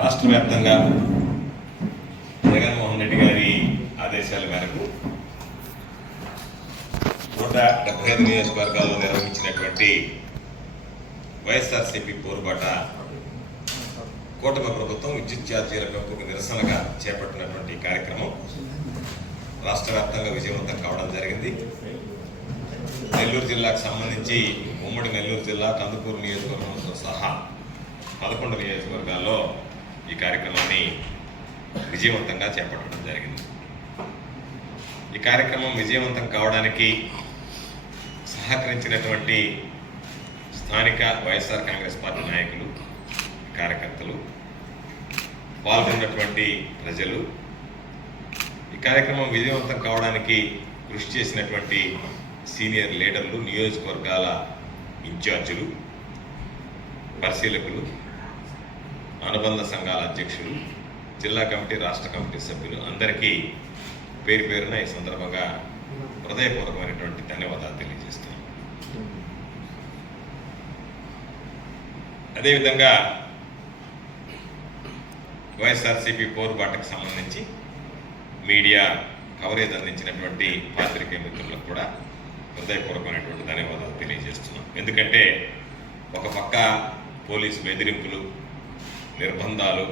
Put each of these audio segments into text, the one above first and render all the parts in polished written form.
రాష్ట్ర వ్యాప్తంగా జగన్మోహన్ రెడ్డి గారి ఆదేశాల మేరకు 175 నియోజకవర్గాల్లో నిర్వహించినటువంటి వైఎస్ఆర్సీపీ పోరుబాట కూటమి ప్రభుత్వం విద్యుత్ ఛార్జీల పెంపుకు నిరసనగా చేపట్టినటువంటి కార్యక్రమం రాష్ట్ర వ్యాప్తంగా విజయవంతం కావడం జరిగింది. నెల్లూరు జిల్లాకు సంబంధించి ఉమ్మడి నెల్లూరు జిల్లా కందుకూరు నియోజకవర్గంతో సహా 11 నియోజకవర్గాల్లో ఈ కార్యక్రమాన్ని విజయవంతంగా చేపట్టడం జరిగింది. ఈ కార్యక్రమం విజయవంతం కావడానికి సహకరించినటువంటి స్థానిక వైఎస్ఆర్ కాంగ్రెస్ పార్టీ నాయకులు, కార్యకర్తలు, పాల్గొన్నటువంటి ప్రజలు, ఈ కార్యక్రమం విజయవంతం కావడానికి కృషి చేసినటువంటి సీనియర్ లీడర్లు, నియోజకవర్గాల ఇన్ఛార్జీలు, పరిశీలకులు, అనుబంధ సంఘాల అధ్యక్షులు, జిల్లా కమిటీ, రాష్ట్ర కమిటీ సభ్యులు అందరికీ పేరు పేరున ఈ సందర్భంగా హృదయపూర్వకమైనటువంటి ధన్యవాదాలు తెలియజేస్తున్నాను. అదేవిధంగా వైఎస్ఆర్సీపీ పోరుబాటకు సంబంధించి మీడియా కవరేజ్ అందించినటువంటి పాత్రికేయ మిత్రులకు కూడా హృదయపూర్వకమైనటువంటి ధన్యవాదాలు తెలియజేస్తున్నాం. ఎందుకంటే ఒక పక్క పోలీసు బెదిరింపులు, నిర్బంధాలు,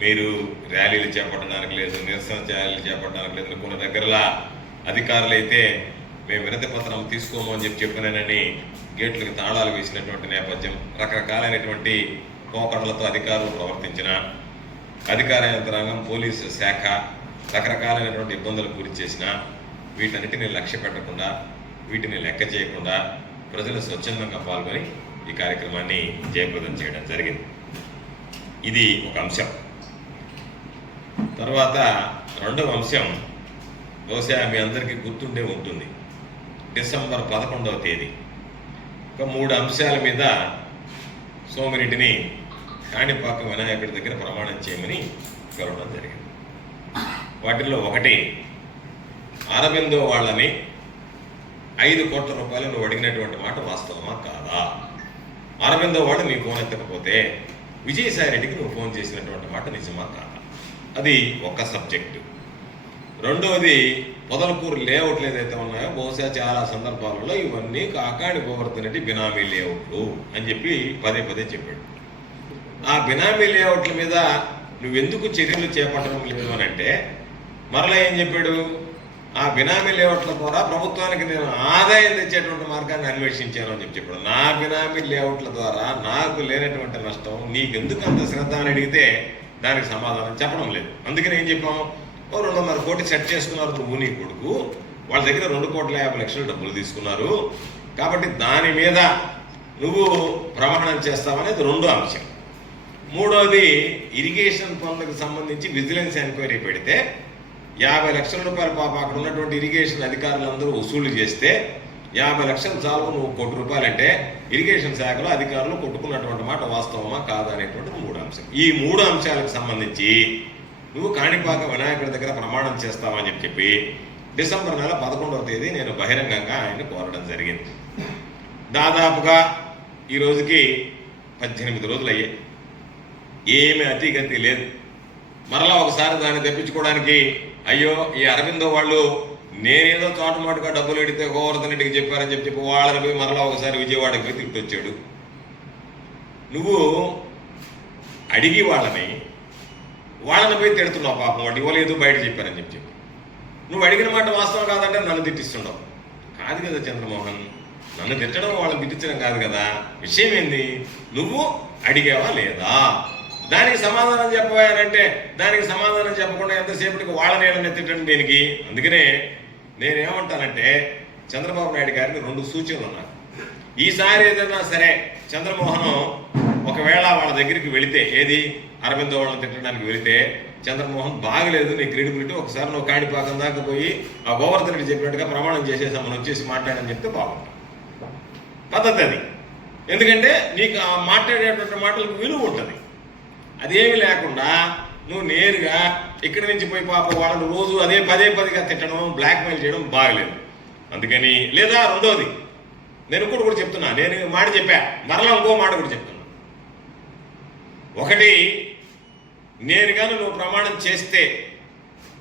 మీరు ర్యాలీలు చేపట్టడానికి లేదు, నిరసన ర్యాలీలు చేపట్టడానికి లేదు, కొన్ని దగ్గరలా అధికారులు అయితే మేము వినతి పత్రం తీసుకోము అని చెప్పినానని గేట్లకు తాళాలు వేసినటువంటి నేపథ్యం, రకరకాలైనటువంటి పోకడలతో అధికారులు ప్రవర్తించిన అధికార యంత్రాంగం, పోలీసు శాఖ రకరకాలైనటువంటి ఇబ్బందులకు గురి చేసిన వీటన్నిటిని లక్ష్య పెట్టకుండా, వీటిని లెక్క చేయకుండా ప్రజలు స్వచ్ఛందంగా పాల్గొని ఈ కార్యక్రమాన్ని జయప్రదం చేయడం జరిగింది. ఇది ఒక అంశం. తర్వాత రెండవ అంశం బహుశా మీ అందరికీ గుర్తుండే ఉంటుంది. డిసెంబర్ 11వ తేదీ ఒక 3 అంశాల మీద సోమిరెడ్డిని కాణిపాక వినాయకుడి దగ్గర ప్రమాణం చేయమని కోరడం జరిగింది. వాటిల్లో ఒకటి, అరబిందో వాళ్ళని 5 కోట్ల రూపాయలు నువ్వు అడిగినటువంటి మాట వాస్తవమా కాదా? అరబిందో వాళ్ళు నీ ఫోన్ ఎత్తకపోతే విజయసాయి రెడ్డికి నువ్వు ఫోన్ చేసినటువంటి మాట నిజమా కాదా? అది ఒక సబ్జెక్టు. రెండవది, పొదలకూరు లేఅవుట్లు ఏదైతే ఉన్నాయో బహుశా చాలా సందర్భాలలో ఇవన్నీ కాకాని గోవర్ధన్ రెడ్డి బినామీ లేఅవుట్లు అని చెప్పి పదే చెప్పాడు. ఆ బినామీ లేఅవుట్ల మీద నువ్వెందుకు చర్యలు చేపట్టడం లేదు అని అంటే మరలా ఏం చెప్పాడు? ఆ బినామీ లేఅవుట్ల ద్వారా ప్రభుత్వానికి నేను ఆదాయం తెచ్చేటువంటి మార్గాన్ని అన్వేషించాను అని చెప్పాడు. నా బినామీ లేఅవుట్ల ద్వారా నాకు లేనటువంటి నష్టం నీకెందుకు అంత శ్రద్ధ అని అడిగితే దానికి సమాధానం చెప్పడం లేదు. అందుకని ఏం చెప్పాము, 2.5 కోట్లు సెట్ చేసుకున్నారు నువ్వు నీ కొడుకు, వాళ్ళ దగ్గర 2,50,00,000 డబ్బులు తీసుకున్నారు కాబట్టి దాని మీద నువ్వు ప్రమాణం చేస్తావనేది రెండో అంశం. మూడోది, ఇరిగేషన్ పనులకు సంబంధించి విజిలెన్స్ ఎంక్వైరీ పెడితే 50 లక్షల రూపాయలు పాప అక్కడ ఉన్నటువంటి ఇరిగేషన్ అధికారులందరూ వసూలు చేస్తే 50 లక్షలు చాలు, నువ్వు 1 కోటి రూపాయలు అంటే ఇరిగేషన్ శాఖలో అధికారులు కొట్టుకున్నటువంటి మాట వాస్తవమా కాదా అనేటువంటిది 3వ అంశం. ఈ 3 అంశాలకు సంబంధించి నువ్వు కాణిపాక వినాయకుడి దగ్గర ప్రమాణం చేస్తావని చెప్పి డిసెంబర్ నెల 11వ తేదీ నేను బహిరంగంగా ఆయన్ని కోరడం జరిగింది. దాదాపుగా ఈ రోజుకి 18 రోజులు అయ్యాయి. ఏమి అతిగతి లేదు. మరలా ఒకసారి దాన్ని తెప్పించుకోవడానికి అయ్యో ఈ అరవిందో వాళ్ళు నేనేదో చాటుమాటుగా డబ్బులు ఎడితే గోవర్ధన్ రెడ్డికి చెప్పారని చెప్పి వాళ్ళని పోయి మరలా ఒకసారి విజయవాడకి పోయి తిట్టొచ్చాడు. నువ్వు అడిగి వాళ్ళని పోయి తిడుతున్నావు. పాపం వాడు ఇవ్వలేదు బయట చెప్పారని చెప్పి నువ్వు అడిగిన మాట వాస్తవం కాదంటే నన్ను తిట్టిస్తున్నావు. కాదు కదా చంద్రమోహన్, నన్ను తిట్టడం వాళ్ళని తిట్టించడం కాదు కదా. విషయం ఏంది, నువ్వు అడిగావా లేదా? దానికి సమాధానం చెప్పానంటే దానికి సమాధానం చెప్పకుండా ఎంతసేపటికి వాళ్ళని తిట్టడం దేనికి? అందుకనే నేనేమంటానంటే చంద్రబాబు నాయుడు గారిని 2 సూచనలు ఉన్నాయి. ఈసారి ఏదైనా సరే చంద్రమోహన్ ఒకవేళ వాళ్ళ దగ్గరికి వెళితే, ఏది అరవిందో వాళ్ళని తిట్టడానికి వెళితే, చంద్రమోహన్ బాగలేదు నీ క్రెడిబిలిటీ, ఒకసారి నువ్వు కాణిపాకం దాకా పోయి ఆ గోవర్ధన్ రెడ్డి చెప్పినట్టుగా ప్రమాణం చేసేసామని వచ్చేసి మాట్లాడని చెప్తే బాగుంటుంది. పద్ధతి అది. ఎందుకంటే నీకు ఆ మాట్లాడేటువంటి మాటలకు విలువ ఉంటుంది. అదేమి లేకుండా నువ్వు నేరుగా ఇక్కడి నుంచి పోయి పాప వాళ్ళని రోజు అదే పదే తిట్టడం, బ్లాక్మెయిల్ చేయడం బాగలేదు. అందుకని లేదా రెండోది, నేను కూడా చెప్తున్నా, నేను మాట చెప్పా, మరలా ఇంకో మాట కూడా చెప్తున్నా. ఒకటి, నేను కానీ నువ్వు ప్రమాణం చేస్తే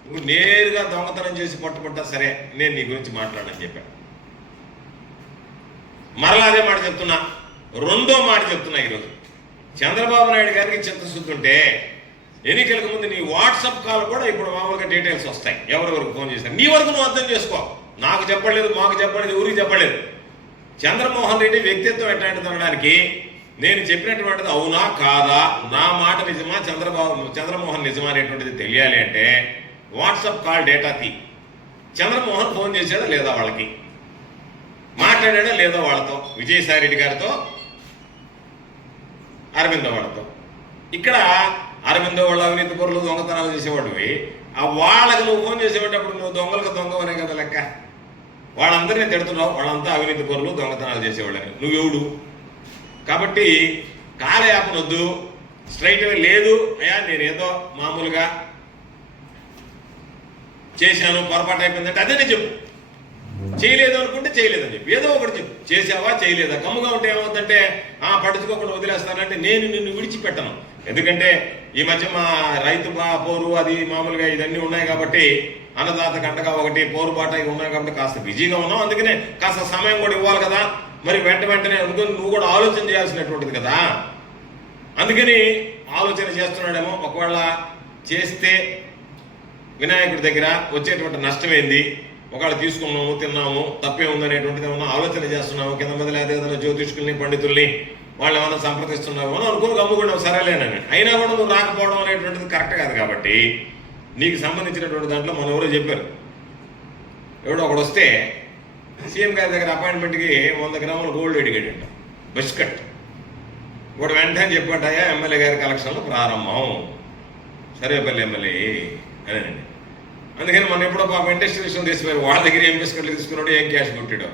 నువ్వు నేరుగా దొంగతనం చేసి పట్టుకుంటా సరే నేను నీ గురించి మాట్లాడని చెప్పాను. మరలా అదే మాట చెప్తున్నా. రెండో మాట చెప్తున్నా. ఈరోజు చంద్రబాబు నాయుడు గారికి చిత్తశుద్ధి ఉంటే ఎన్నికలకు ముందు నీ వాట్సాప్ కాల్ కూడా ఇప్పుడు మామూలుగా డీటెయిల్స్ వస్తాయి, ఎవరెవరికి ఫోన్ చేశారు. నీ వరకు నువ్వు అర్థం చేసుకో. నాకు చెప్పలేదు, మాకు చెప్పలేదు, ఊరికి చెప్పలేదు. చంద్రమోహన్ రెడ్డి వ్యక్తిత్వం ఎట్లాంటిది అనడానికి నేను చెప్పినటువంటిది అవునా కాదా, నా మాట నిజమా, చంద్రమోహన్ నిజమా అనేటువంటిది తెలియాలి అంటే వాట్సాప్ కాల్ డేటా తీ. చంద్రమోహన్ ఫోన్ చేసేదా లేదా వాళ్ళకి, మాట్లాడాడా లేదా వాళ్ళతో, విజయసాయి రెడ్డి గారితో, అరవిందో వాళ్ళతో. ఇక్కడ అరవిందో వాళ్ళ అవినీతి పరులు దొంగతనాలు చేసేవాడివి, ఆ వాళ్ళకి నువ్వు ఫోన్ చేసేటప్పుడు నువ్వు దొంగలకు దొంగవనే కదా లెక్క. వాళ్ళందరినీ తిడుతున్నావు, వాళ్ళంతా అవినీతి పరులు దొంగతనాలు చేసేవాళ్ళని. నువ్వెవడు? కాబట్టి కాలయాపనొద్దు, స్ట్రైట్ అవే లేదు అయ్యా నేనేదో మామూలుగా చేశాను, పొరపాటు అయిపోయిందంటే అదేనే చెప్పు. చేయలేదు అనుకుంటే చేయలేదని చెప్పు, ఏదో ఒకటి చెప్పు. చేసావా చేయలేదా? కమ్ముగా ఉంటే ఏమవుతుందంటే పట్టించుకోకుండా వదిలేస్తానంటే నేను నిన్ను విడిచిపెట్టను. ఎందుకంటే ఈ మధ్య మా రైతు పోరు అది మామూలుగా ఇవన్నీ ఉన్నాయి కాబట్టి, అన్నదాత గంటగా ఒకటి పోరుబాట ఇవి ఉన్నాయి కాబట్టి కాస్త బిజీగా ఉన్నాం. అందుకనే కాస్త సమయం కూడా ఇవ్వాలి కదా. మరి వెంటనే అనుకుని నువ్వు కూడా ఆలోచన చేయాల్సినటువంటిది కదా. అందుకని ఆలోచన చేస్తున్నాడేమో. ఒకవేళ చేస్తే వినాయకుడి దగ్గర వచ్చేటువంటి నష్టం ఏంది, ఒకవేళ తీసుకున్నాము తిన్నాము తప్పే ఉందనేటువంటిది ఏమన్నా ఆలోచన చేస్తున్నాము, కింద మీద లేదా ఏదైనా జ్యోతిష్కుల్ని పండితుల్ని వాళ్ళు ఏమైనా సంప్రదిస్తున్నాము అని అనుకుని గమ్ముకున్నావు, సరేలేనని. అయినా కూడా నువ్వు రాకపోవడం అనేటువంటిది కరెక్ట్ కాదు. కాబట్టి నీకు సంబంధించినటువంటి దాంట్లో మనం ఎవరో చెప్పారు, ఎవడో ఒకడు వస్తే సీఎం గారి దగ్గర అపాయింట్మెంట్కి 100 గ్రాముల గోల్డ్ అడిగాడంట, బిస్కట్. ఇప్పుడు వెంటనే చెప్పాటయ్యా ఎమ్మెల్యే గారి కలెక్షన్లు ప్రారంభం, సరేపల్లి ఎమ్మెల్యే అదేనండి. అందుకని మనం ఎప్పుడో పాప ఇండస్ట్రియల్ తీసిపోయారు, వాళ్ళ దగ్గర ఏం బిస్కెట్లు తీసుకున్నాడు, ఏం క్యాష్ కొట్టాడు.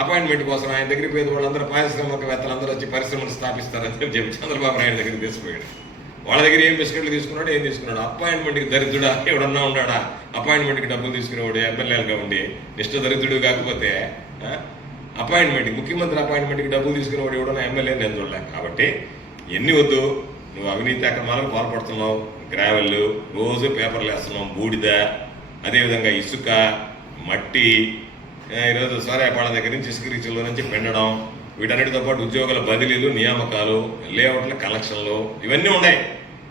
అపాయింట్మెంట్ కోసం ఆయన దగ్గరికి పోయి వాళ్ళందరూ పారిశ్రామికవేత్తలు అందరూ వచ్చి పరిశ్రమలు స్థాపిస్తారని చెప్పి చంద్రబాబు నాయుడు దగ్గరికి తీసుకుపోయాడు. వాళ్ళ దగ్గర ఏం బిస్కెట్లు తీసుకున్నాడు, ఏం తీసుకున్నాడు. అపాయింట్మెంట్కి దరిద్రుడా ఎవడన్నా ఉన్నాడా? అపాయింట్మెంట్కి డబ్బులు తీసుకునేవాడు ఎమ్మెల్యేలుగా ఉండి నిష్ఠ దరిద్రుడు కాకపోతే అపాయింట్మెంట్కి, ముఖ్యమంత్రి అపాయింట్మెంట్కి డబ్బులు తీసుకునేవాడు ఎవడన్నా ఎమ్మెల్యే నేను చూడలేక. కాబట్టి ఎన్ని వద్దు, నువ్వు అవినీతి అక్రమాలకు పాల్పడుతున్నావు. గ్రావెల్ రోజు పేపర్లు వేస్తున్నాం, బూడిద, అదేవిధంగా ఇసుక, మట్టి, ఈరోజు సోరేపాళ దగ్గర నుంచి ఇసుక రీచుల్లో నుంచి పెండడం, వీటన్నిటితో పాటు ఉద్యోగుల బదిలీలు, నియామకాలు, లేఅవుట్ల కలెక్షన్లు ఇవన్నీ ఉన్నాయి.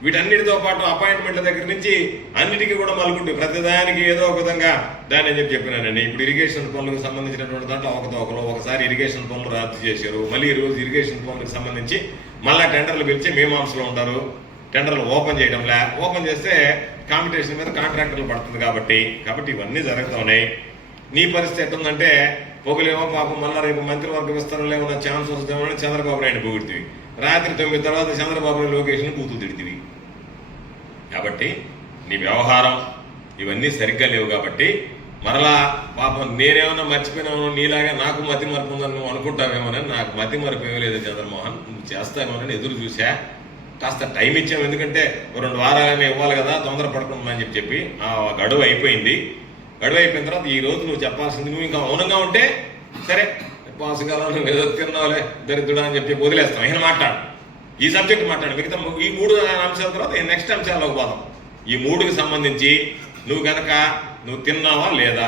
వీటన్నిటితో పాటు అపాయింట్మెంట్ల దగ్గర నుంచి అన్నిటికీ కూడా మలుకుంటే ప్రతిదానికి ఏదో ఒక విధంగా దాన్ని అని చెప్పినానండి. ఇప్పుడు ఇరిగేషన్ పనులకు సంబంధించినటువంటి దాంట్లో అవకతవకలు, ఒకసారి ఇరిగేషన్ పనులు రద్దు చేశారు, మళ్ళీ ఈరోజు ఇరిగేషన్ పనులకు సంబంధించి మళ్ళీ టెండర్లు పిలిచి మీమాంసలో ఉంటారు, టెండర్లు ఓపెన్ చేయడంలే. ఓపెన్ చేస్తే కాంపిటీషన్ మీద కాంట్రాక్టర్లు పడుతుంది కాబట్టి ఇవన్నీ జరుగుతూ ఉన్నాయి. నీ పరిస్థితి ఎట్టుందంటే పొగలేమో పాపం మళ్ళీ రేపు మంత్రివర్గ విస్తరణలో ఏమన్నా ఛాన్స్ వస్తుందేమో చంద్రబాబు నాయుడు పొగిడితివి, రాత్రి 9 తర్వాత చంద్రబాబు నాయుడు లొకేషన్ కూతురు తిడితివి. కాబట్టి నీ వ్యవహారం ఇవన్నీ సరిగ్గా లేవు. కాబట్టి మరలా పాపం నేనేమన్నా మర్చిపోయినాను, నీలాగా నాకు మతి మరపు ఉందని నువ్వు అనుకుంటావేమోనని. నాకు మతి మరపు ఏమలేదు చంద్రమోహన్, నువ్వు చేస్తావేమోనని ఎదురు చూసా. కాస్త టైం ఇచ్చాము, ఎందుకంటే 2 వారాలనే ఇవ్వాలి కదా, తొందరపడుకుంటున్నా అని చెప్పి ఆ గడువు అయిపోయింది. గడువు అయిపోయిన తర్వాత ఈ రోజు నువ్వు చెప్పాల్సింది, నువ్వు ఇంకా మౌనంగా ఉంటే సరే పాసుగాలో నువ్వు ఏదో తిన్నావులే దరిద్రుడా అని చెప్పి వదిలేస్తాం. ఆయన మాట్లాడు, ఈ సబ్జెక్ట్ మాట్లాడు. మిగతా ఈ 3 అంశాల తర్వాత నెక్స్ట్ అంశాలకు పోదాం. ఈ 3కి సంబంధించి నువ్వు కనుక నువ్వు తిన్నావా లేదా,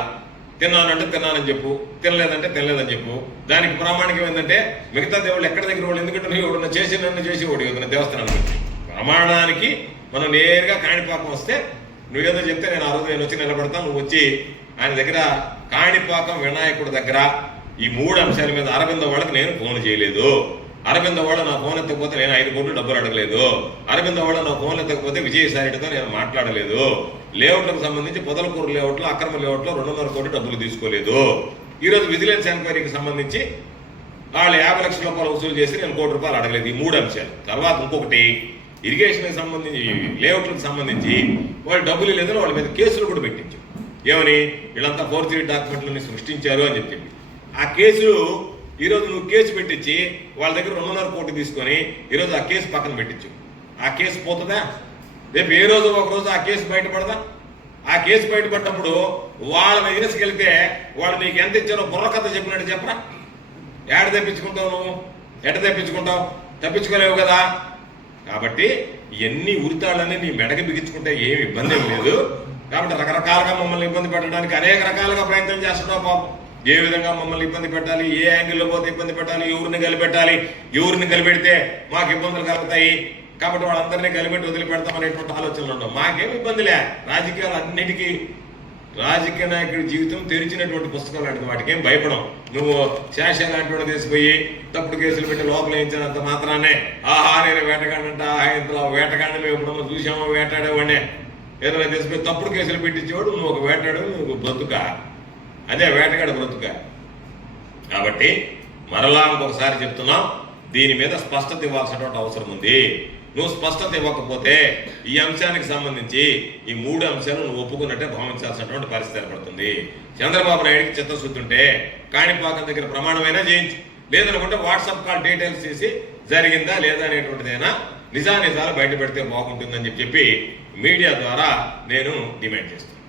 తిన్నానంటే తిన్నానని చెప్పు, తినలేదంటే తినలేదని చెప్పు. దానికి ప్రామాణికం ఏంటంటే మిగతా దేవుళ్ళు ఎక్కడ దగ్గర వాళ్ళు, ఎందుకంటే నువ్వు ఎవడన్నా చేసేవాడు ఏదైనా దేవస్థానానికి ప్రమాణానికి మనం నేరుగా కాణిపాకం వస్తే నువ్వేదో చెప్తే నేను ఆ రోజు నేను వచ్చి నిలబడతాను, నువ్వు వచ్చి ఆయన దగ్గర కాణిపాకం వినాయకుడి దగ్గర ఈ 3 అంశాల మీద అరవింద వాళ్ళకి నేను ఫోన్ చేయలేదు, అరవింద వాళ్ళు నా ఫోన్ ఎత్తకపోతే నేను 5 కోట్లు డబ్బులు అడగలేదు, అరవింద వాళ్ళు నా ఫోన్ ఎత్తకపోతే విజయసాయితో నేను మాట్లాడలేదు, లేఅవుట్లకు సంబంధించి పొదలకూరు లేఅవుట్లో అక్రమ లేఅవుట్లో 2.5 కోట్లు డబ్బులు తీసుకోలేదు, ఈరోజు విజిలెన్స్ ఎంక్వైరీకి సంబంధించి వాళ్ళు 50 లక్షల రూపాయలు వసూలు చేసి నేను 1 కోటి రూపాయలు అడగలేదు. ఈ 3 అంశాలు. తర్వాత ఇంకొకటి ఇరిగేషన్కి సంబంధించి లేఅవుట్లకు సంబంధించి వాళ్ళు డబ్బులు లేదని వాళ్ళ మీద కేసులు కూడా పెట్టించారు. ఏమని వీళ్ళంతా ఫోర్జరీ డాక్యుమెంట్లని సృష్టించారు అని చెప్పి ఆ కేసులు ఈరోజు నువ్వు కేసు పెట్టించి వాళ్ళ దగ్గర 2.5 కోట్లు తీసుకొని ఈరోజు ఆ కేసు పక్కన పెట్టించు. ఆ కేసు పోతుందా? రేపు ఏ రోజు ఒకరోజు ఆ కేసు బయటపడదా? ఆ కేసు బయటపడ్డప్పుడు వాళ్ళ ఎగ్రెస్కి వెళ్తే వాళ్ళు నీకు ఎంత ఇచ్చారో బుర్రకథ చెప్పినట్టు చెప్పరా? ఏడ తెప్పించుకుంటావు నువ్వు? ఎట తెప్పించుకుంటావు? తప్పించుకోలేవు కదా. కాబట్టి ఎన్ని ఉరితాళ్ళని నీ మెడకి బిగించుకుంటే ఏమి ఇబ్బంది ఏం లేదు. కాబట్టి రకరకాలుగా మమ్మల్ని ఇబ్బంది పెట్టడానికి అనేక రకాలుగా ప్రయత్నం చేస్తున్నావు పాపం. ఏ విధంగా మమ్మల్ని ఇబ్బంది పెట్టాలి, ఏ యాంగిల్లో పోతే ఇబ్బంది పెట్టాలి, ఎవరిని కలిపెట్టాలి, ఎవరిని కలిపెడితే మాకు ఇబ్బందులు కలుగుతాయి, కాబట్టి వాళ్ళందరినీ కలిపెట్టి వదిలిపెడతామనేటువంటి ఆలోచనలు ఉండవు. మాకేం ఇబ్బందిలే. రాజకీయాలు అన్నిటికీ రాజకీయ నాయకుడి జీవితం తెరిచినటువంటి పుస్తకాలు లాంటిది, వాటికి ఏం భయపడం. నువ్వు శాష లాంటి వాడు తీసిపోయి తప్పుడు కేసులు పెట్టి లోపల వేయించినంత మాత్రాన్నే ఆహా నేను వేటగాడంట, ఇంతలో వేటగాడిని మేము ఎప్పుడన్నా చూసామో వేటాడేవాడినే, ఏదైనా తీసిపోయి తప్పుడు కేసులు పెట్టించేవాడు నువ్వు ఒక వేటాడు, నువ్వు బ్రతుక, అదే వేటగాడు బ్రతుక. కాబట్టి మరలా ఇంకొకసారి చెప్తున్నాం, దీని మీద స్పష్టత ఇవ్వాల్సినటువంటి అవసరం ఉంది. నువ్వు స్పష్టత ఇవ్వకపోతే ఈ అంశానికి సంబంధించి ఈ 3 అంశాలు నువ్వు ఒప్పుకున్నట్టే భావించాల్సినటువంటి పరిస్థితి ఏర్పడుతుంది. చంద్రబాబు నాయుడికి చిత్తశుద్ధి ఉంటే కాణిపాకం దగ్గర ప్రమాణమైనా చేయించు, లేదనుకుంటే వాట్సాప్ కాల్ డీటెయిల్స్ చేసి జరిగిందా లేదా అనేటువంటిదైనా నిజానిజాలు బయట పెడితే బాగుంటుందని చెప్పి మీడియా ద్వారా నేను డిమాండ్ చేస్తాను.